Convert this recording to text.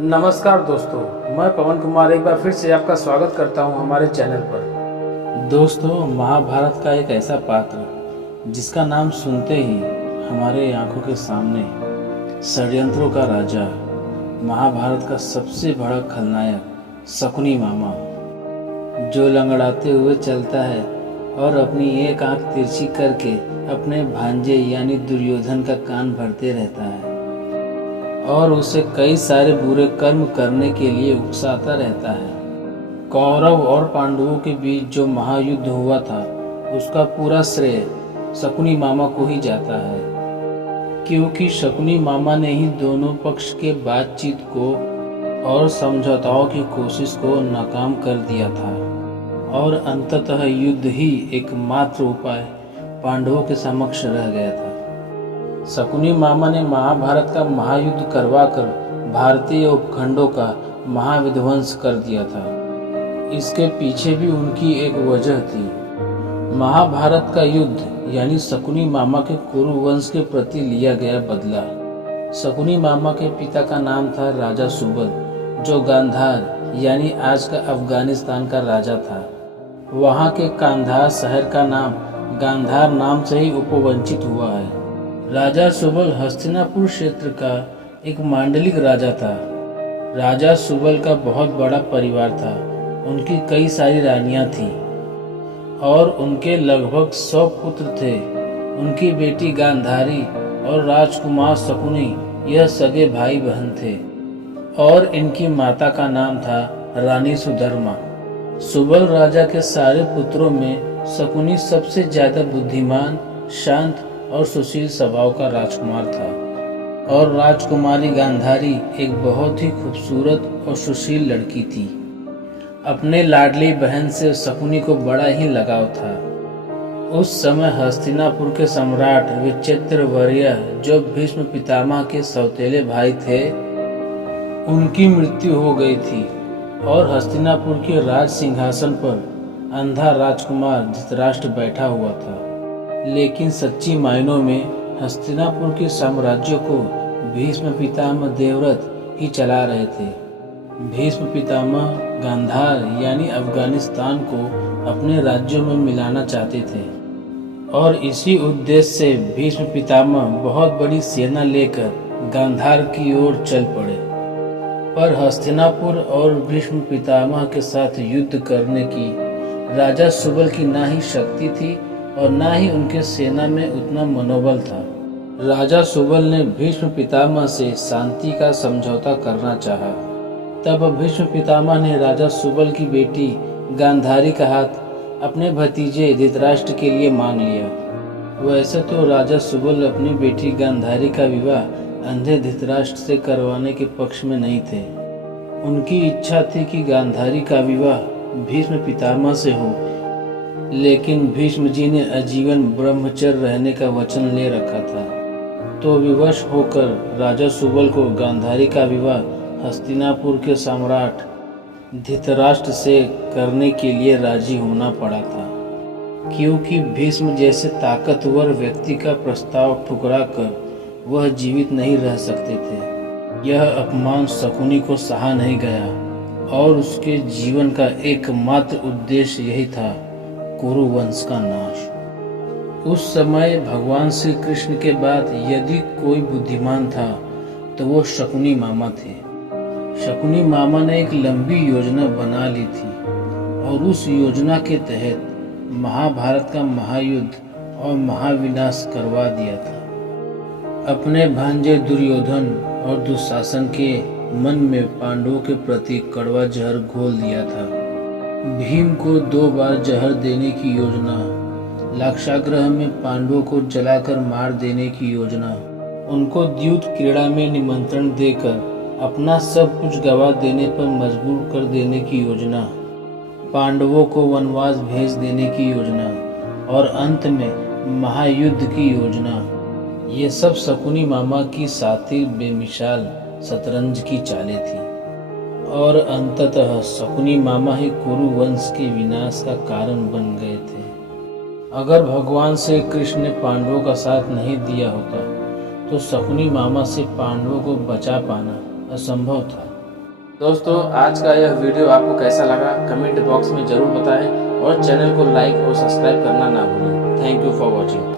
नमस्कार दोस्तों, मैं पवन कुमार एक बार फिर से आपका स्वागत करता हूं हमारे चैनल पर। दोस्तों, महाभारत का एक ऐसा पात्र जिसका नाम सुनते ही हमारे आंखों के सामने षड्यंत्रों का राजा, महाभारत का सबसे बड़ा खलनायक शकुनी मामा, जो लंगड़ाते हुए चलता है और अपनी एक आंख तिरछी करके अपने भांजे यानी दुर्योधन का कान भरते रहता है और उसे कई सारे बुरे कर्म करने के लिए उकसाता रहता है। कौरव और पांडवों के बीच जो महायुद्ध हुआ था उसका पूरा श्रेय शकुनी मामा को ही जाता है, क्योंकि शकुनी मामा ने ही दोनों पक्ष के बातचीत को और समझौताओं की कोशिश को नाकाम कर दिया था और अंततः युद्ध ही एकमात्र उपाय पांडवों के समक्ष रह गया था। शकुनी मामा ने महाभारत का महायुद्ध करवाकर भारतीय उपखंडों का महाविध्वंस कर दिया था। इसके पीछे भी उनकी एक वजह थी। महाभारत का युद्ध यानी शकुनी मामा के कुरु वंश के प्रति लिया गया बदला। शकुनी मामा के पिता का नाम था राजा सुबल, जो गांधार यानी आज का अफगानिस्तान का राजा था। वहाँ के कांधार शहर का नाम गांधार नाम से ही उपवंचित हुआ है। राजा सुबल हस्तिनापुर क्षेत्र का एक मांडलिक राजा था। राजा सुबल का बहुत बड़ा परिवार था। उनकी कई सारी रानियां थीं और उनके लगभग 100 पुत्र थे। उनकी बेटी गांधारी और राजकुमार शकुनी यह सगे भाई बहन थे और इनकी माता का नाम था रानी सुधर्मा। सुबल राजा के सारे पुत्रों में शकुनी सबसे ज्यादा बुद्धिमान, शांत और सुशील स्वभाव का राजकुमार था और राजकुमारी गांधारी एक बहुत ही खूबसूरत और सुशील लड़की थी। अपने लाडली बहन से शकुनी को बड़ा ही लगाव था। उस समय हस्तिनापुर के सम्राट विचित्रवर्य, जो भीष्म पितामह के सौतेले भाई थे, उनकी मृत्यु हो गई थी और हस्तिनापुर के राज सिंहासन पर अंधा राजकुमार धृतराष्ट्र बैठा हुआ था। लेकिन सच्ची मायनों में हस्तिनापुर के साम्राज्य को भीष्म पितामह देवव्रत ही चला रहे थे। भीष्म पितामह गांधार यानी अफगानिस्तान को अपने राज्यों में मिलाना चाहते थे और इसी उद्देश्य से भीष्म पितामह बहुत बड़ी सेना लेकर गांधार की ओर चल पड़े। पर हस्तिनापुर और भीष्म पितामह के साथ युद्ध करने की राजा सुबल की ना ही शक्ति थी और ना ही उनके सेना में उतना मनोबल था। राजा सुबल ने भीष्म पितामह से शांति का समझौता करना चाहा। तब भीष्म पितामह ने राजा सुबल की बेटी गांधारी का हाथ अपने भतीजे धृतराष्ट्र के लिए मांग लिया। वैसे तो राजा सुबल अपनी बेटी गांधारी का विवाह अंधे धृतराष्ट्र से करवाने के पक्ष में नहीं थे। उनकी इच्छा थी कि गांधारी का विवाह भीष्म पितामह से हो, लेकिन भीष्म जी ने आजीवन ब्रह्मचर्य रहने का वचन ले रखा था, तो विवश होकर राजा सुबल को गांधारी का विवाह हस्तिनापुर के सम्राट धृतराष्ट्र से करने के लिए राजी होना पड़ा था, क्योंकि भीष्म जैसे ताकतवर व्यक्ति का प्रस्ताव ठुकरा कर वह जीवित नहीं रह सकते थे। यह अपमान शकुनी को सहा नहीं गया और उसके जीवन का एकमात्र उद्देश्य यही था, कुरु वंश का नाश। उस समय भगवान श्री कृष्ण के बाद यदि कोई बुद्धिमान था तो वो शकुनी मामा थे। शकुनी मामा ने एक लंबी योजना बना ली थी और उस योजना के तहत महाभारत का महायुद्ध और महाविनाश करवा दिया था। अपने भांजे दुर्योधन और दुशासन के मन में पांडवों के प्रति कड़वा जहर घोल दिया था। भीम को 2 बार जहर देने की योजना, लाक्षागृह में पांडवों को जलाकर मार देने की योजना, उनको द्यूत क्रीड़ा में निमंत्रण देकर अपना सब कुछ गवा देने पर मजबूर कर देने की योजना, पांडवों को वनवास भेज देने की योजना और अंत में महायुद्ध की योजना, ये सब शकुनी मामा की सातिर बेमिसाल शतरंज की चालें थी और अंततः शकुनी मामा ही कुरु वंश के विनाश का कारण बन गए थे। अगर भगवान श्री कृष्ण ने पांडवों का साथ नहीं दिया होता तो शकुनी मामा से पांडवों को बचा पाना असंभव था। दोस्तों आज का यह वीडियो आपको कैसा लगा कमेंट बॉक्स में ज़रूर बताएं और चैनल को लाइक और सब्सक्राइब करना ना भूलें। Thank you for watching.